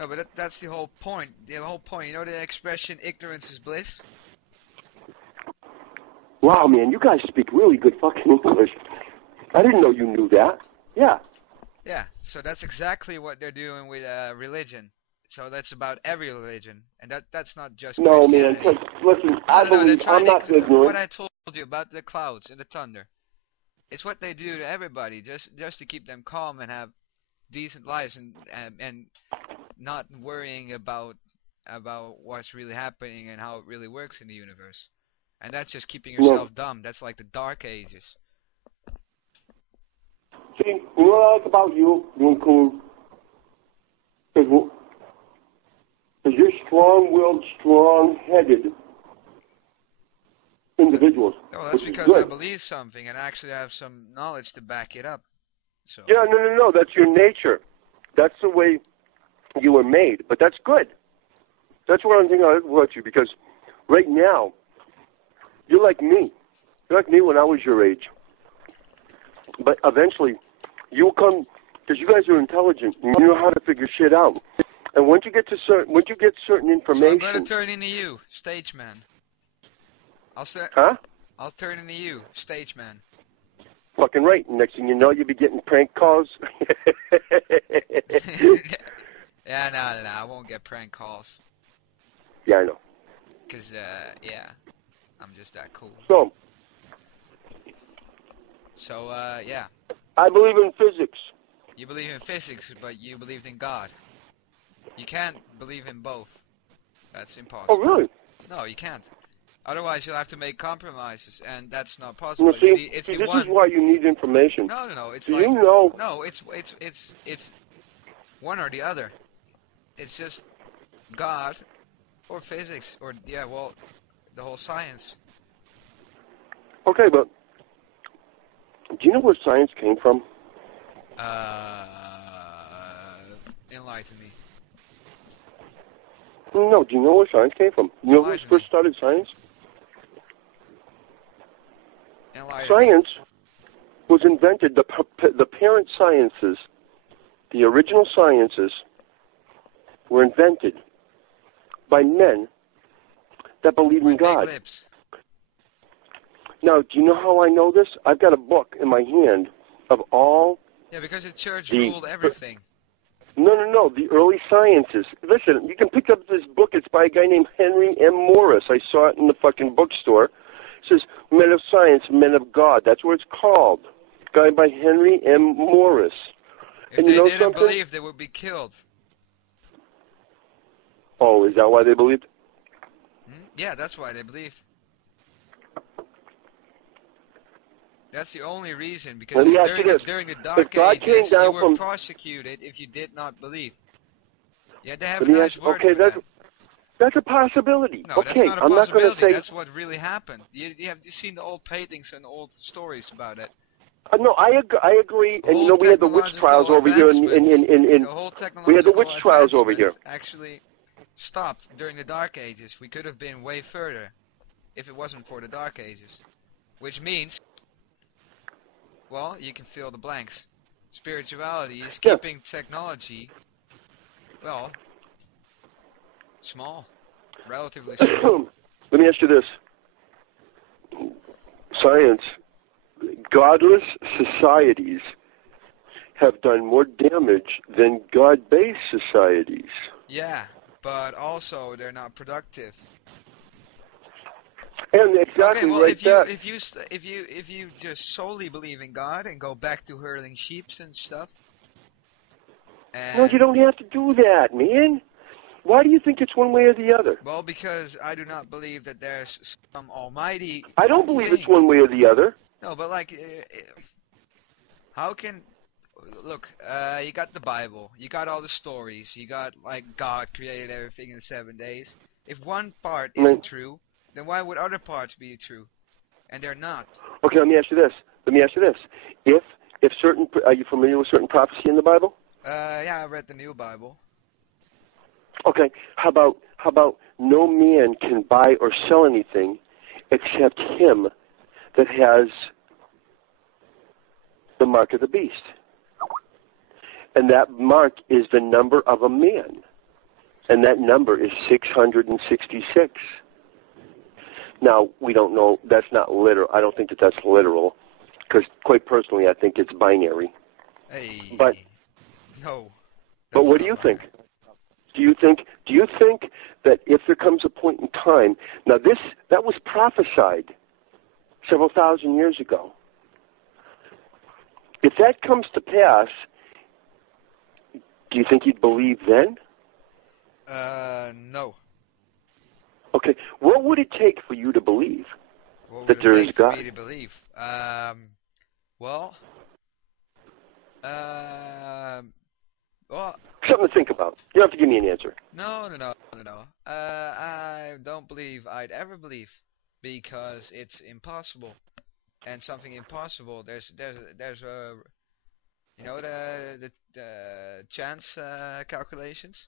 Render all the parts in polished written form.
No, but that's the whole point. The whole point. You know the expression "ignorance is bliss." Wow, man, you guys speak really good fucking English. I didn't know you knew that. Yeah. Yeah. So that's exactly what they're doing with religion. So that's about every religion, and that's not just No, man. Christianity. Listen, I'm not ignorant. What I told you about the clouds and the thunder. It's what they do to everybody, just to keep them calm and have decent lives and not worrying about what's really happening and how it really works in the universe. And that's just keeping yourself dumb. That's like the Dark Ages. See, you know what I like about you, Coon? Because you're strong-willed, strong-headed individuals. Oh, that's because I believe something and actually have some knowledge to back it up. So. Yeah, no. That's your nature. That's the way you were made. But that's good. That's one thing I like about you, because right now, you're like me. You're like me when I was your age. But eventually, you'll come, because you guys are intelligent and you know how to figure shit out. And once you get certain information, so I'm gonna turn into you, stage man. Huh? I'll turn into you, stage man. Fucking right. Next thing you know, you'll be getting prank calls. Yeah, no, I won't get prank calls. Yeah, I know. Cause yeah, I'm just that cool. So, yeah. I believe in physics. You believe in physics, but you believed in God. You can't believe in both. That's impossible. Oh, really? No, you can't. Otherwise, you'll have to make compromises, and that's not possible. Well, see, this is why you need information. No. It's Do like you know? No, it's one or the other. It's just God or physics or the whole science. Okay, but do you know where science came from? Enlighten me. No, do you know where science came from? You know who first started science? Science was invented, the parent sciences, the original sciences, were invented by men that believed in God. Now, do you know how I know this? I've got a book in my hand of all... Yeah, because the church ruled everything. No, the early sciences. Listen, you can pick up this book. It's by a guy named Henry M. Morris. I saw it in the fucking bookstore. It says, Men of Science, Men of God. That's what it's called. Guy by Henry M. Morris. If and they you know didn't something? believe, they would be killed. Oh, is that why they believed? Yeah, that's why they believe. That's the only reason, because during the Dark Ages, you were prosecuted if you did not believe. You had to have a nice word for that. That's a possibility. No, okay, that's not a I'm possibility. Not say... That's what really happened. You have seen the old paintings and old stories about it. No, I agree. And you know, we had the witch trials over here the whole we had the witch trials over here. Actually stopped during the Dark Ages. We could have been way further if it wasn't for the Dark Ages. Which means, well, you can fill the blanks. Spirituality is keeping technology, well, small. Relatively small. Let me ask you this. Science, godless societies have done more damage than God-based societies. Yeah, but also they're not productive. And exactly if you just solely believe in God and go back to hurling sheeps and stuff. No, you don't have to do that, man. Why do you think it's one way or the other? Well, because I do not believe that there's some almighty I don't believe it's one way or the other. No, but like, how can... Look, you got the Bible, you got all the stories, you got, like, God created everything in 7 days. If one part isn't true, then why would other parts be true? And they're not. Okay, let me ask you this. If certain... Are you familiar with certain prophecy in the Bible? Yeah, I read the New Bible. Okay, how about no man can buy or sell anything except him that has the mark of the beast. And that mark is the number of a man. and that number is 666. Now, we don't know, that's not literal. I don't think that that's literal, because quite personally, I think it's binary. Hey, But no. But what do you think? Do you think that if there comes a point in time, now that was prophesied several thousand years ago. If that comes to pass, do you think you'd believe then? No. Okay, what would it take for you to believe What that would there it is take for God? me to believe? Well, well, Something to think about. You don't have to give me an answer. no. I don't believe I'd ever believe because it's impossible. And something impossible, there's a, you know, the chance calculations.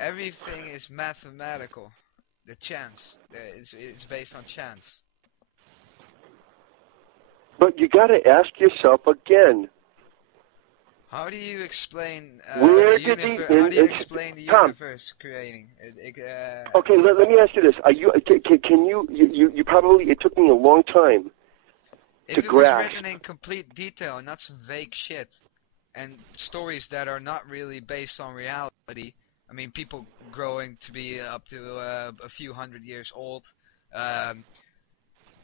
Everything is mathematical. The chance, it's based on chance. But you got to ask yourself again. How do you explain Where the did universe? the How do you explain the Tom? universe creating? Okay, let me ask you this: Are you can you probably? It took me a long time If to it was grasp. written in complete detail and not some vague shit, and stories that are not really based on reality. I mean, people growing to be up to a few hundred years old.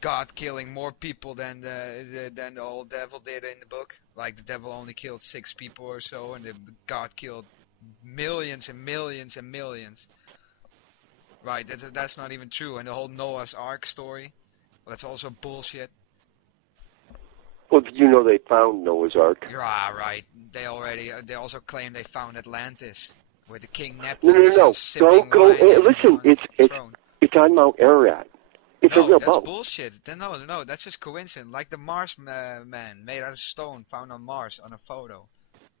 God killing more people than the old devil did in the book. Like the devil only killed 6 people or so, and the God killed millions and millions and millions. Right, that's not even true. And the whole Noah's Ark story, well, that's also bullshit. Well, you know they found Noah's Ark. Yeah, right. They also claim they found Atlantis, where the King No, Neptune no. Don't go. Listen, it's on Mount Ararat. It's a No, real that's boat. bullshit. No, that's just coincidence. Like the Mars man made out of stone found on Mars on a photo.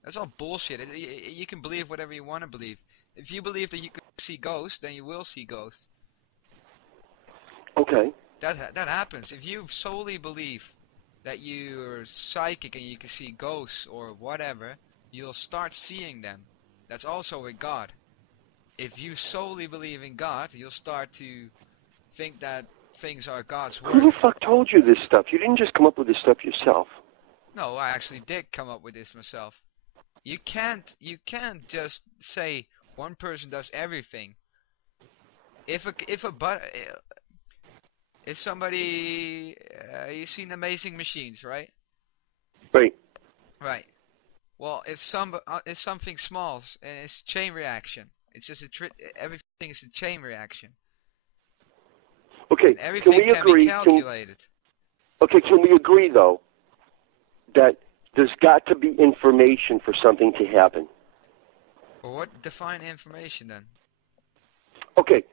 That's all bullshit. You can believe whatever you want to believe. If you believe that you can see ghosts, then you will see ghosts. Okay. That happens. If you solely believe that you're psychic and you can see ghosts or whatever, you'll start seeing them. That's also with God. If you solely believe in God, you'll start to think that things are God's Who the work. fuck told you this stuff? You didn't just come up with this stuff yourself. No, I actually did come up with this myself. You can't just say one person does everything. If somebody you've seen Amazing Machines, right? Right. Right. Well, if something small and it's chain reaction, it's just everything is a chain reaction. Okay. And everything Can we agree? be calculated. Can we agree though that there's got to be information for something to happen? Well, what define information then? Okay.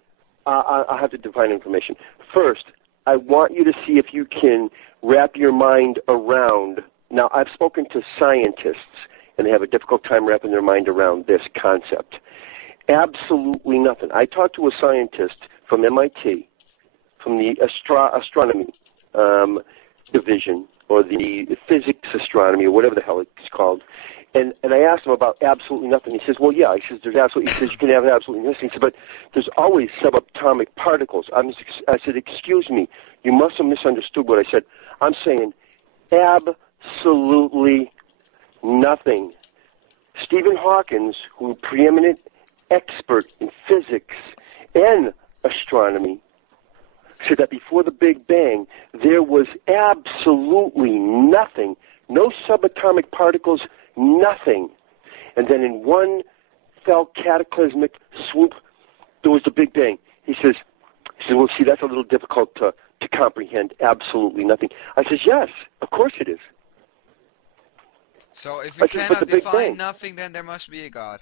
I have to define information. First, I want you to see if you can wrap your mind around. Now, I've spoken to scientists, and they have a difficult time wrapping their mind around this concept. Absolutely nothing. I talked to a scientist from MIT, from the astronomy division, or the physics astronomy, or whatever the hell it's called. And I asked him about absolutely nothing. He says, well, yeah. He says, there's absolutely. He says, you can have absolutely nothing. He said, but there's always subatomic particles. I said, excuse me, you must have misunderstood what I said. I'm saying absolutely nothing. Stephen Hawking, who is a preeminent expert in physics and astronomy, said that before the Big Bang, there was absolutely nothing, no subatomic particles, nothing. And then in one fell cataclysmic swoop, there was the Big Bang. He says, well, see, that's a little difficult to comprehend. Absolutely nothing. I says, yes, of course it is. So if you cannot define nothing, then there must be a God.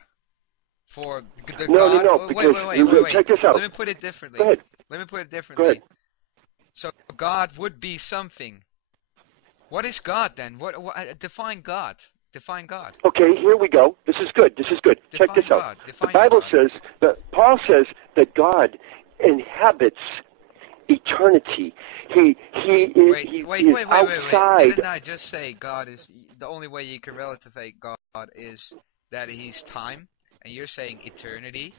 For the God... No, wait. Check this out. Let me put it differently. Go ahead. Go ahead. So God would be something. What is God then? What define God? Define God. Okay, here we go. This is good. Check this out. The Bible says that Paul says that God inhabits eternity. He is outside. Didn't I just say God is the only way you can relativate God is that He's time? And you're saying eternity?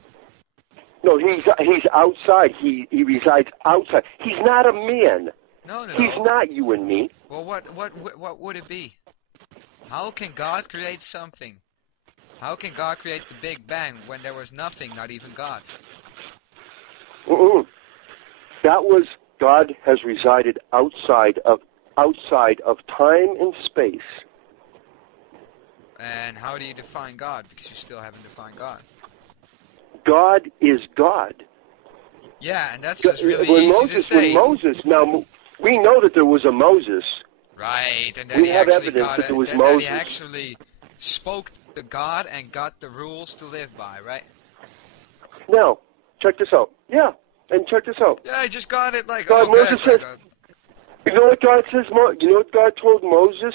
No, he's outside. He resides outside. He's not a man. No, no, He's no. not you and me. Well, what would it be? How can God create something? How can God create the Big Bang when there was nothing, not even God? That was God has resided outside of time and space. And how do you define God? Because you still haven't defined God. God is God. Yeah, and that's just really easy to say. When Moses, now we know that there was a Moses. Right, and then We he have actually evidence got that there was then Moses. he actually spoke to God and got the rules to live by, right? Now, check this out. Yeah, and check this out. Yeah, I just got it like, God, oh, Moses good. says, you know what God says? You know what God told Moses?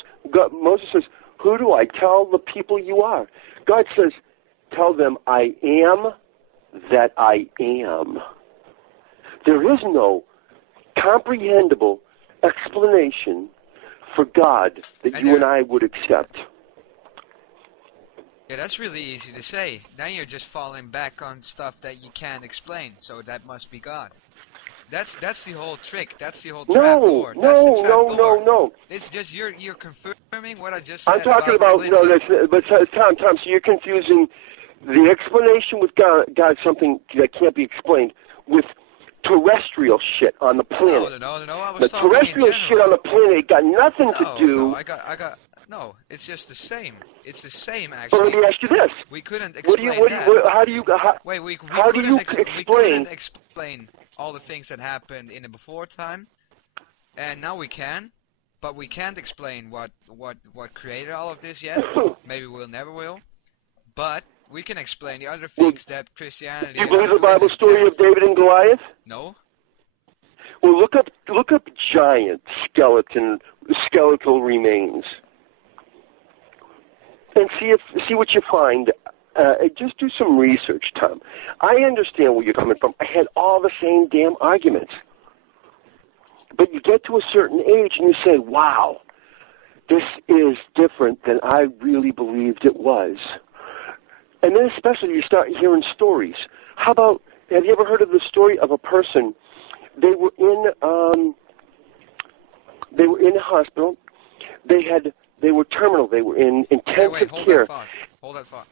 Moses says, who do I tell the people you are? God says, tell them I am that I am. There is no comprehensible explanation for God that you and I would accept. Yeah, that's really easy to say. Now you're just falling back on stuff that you can't explain, so that must be God. That's the whole trick. That's the whole trap door. No. It's just you're confirming what I just said. I'm talking about religion. but Tom. So you're confusing the explanation with God, something that can't be explained, with terrestrial shit on the planet. No. I was the talking terrestrial in shit on the planet got nothing to do. No, I got. No, it's just the same. It's the same, actually. But let me ask you this: we couldn't explain that. Wait, we couldn't explain all the things that happened in the before time, and now we can, but we can't explain what created all of this yet. Maybe we'll never will, but we can explain the other things that Christianity. You believe the Bible story of David and Goliath? No. Well, look up giant skeletal remains, and see what you find. Just do some research, Tom. I understand where you're coming from. I had all the same damn arguments. But you get to a certain age and you say, wow, this is different than I really believed it was. And then especially you start hearing stories. How about, have you ever heard of the story of a person, they were in a hospital, they were terminal, they were in intensive care. Hold that thought.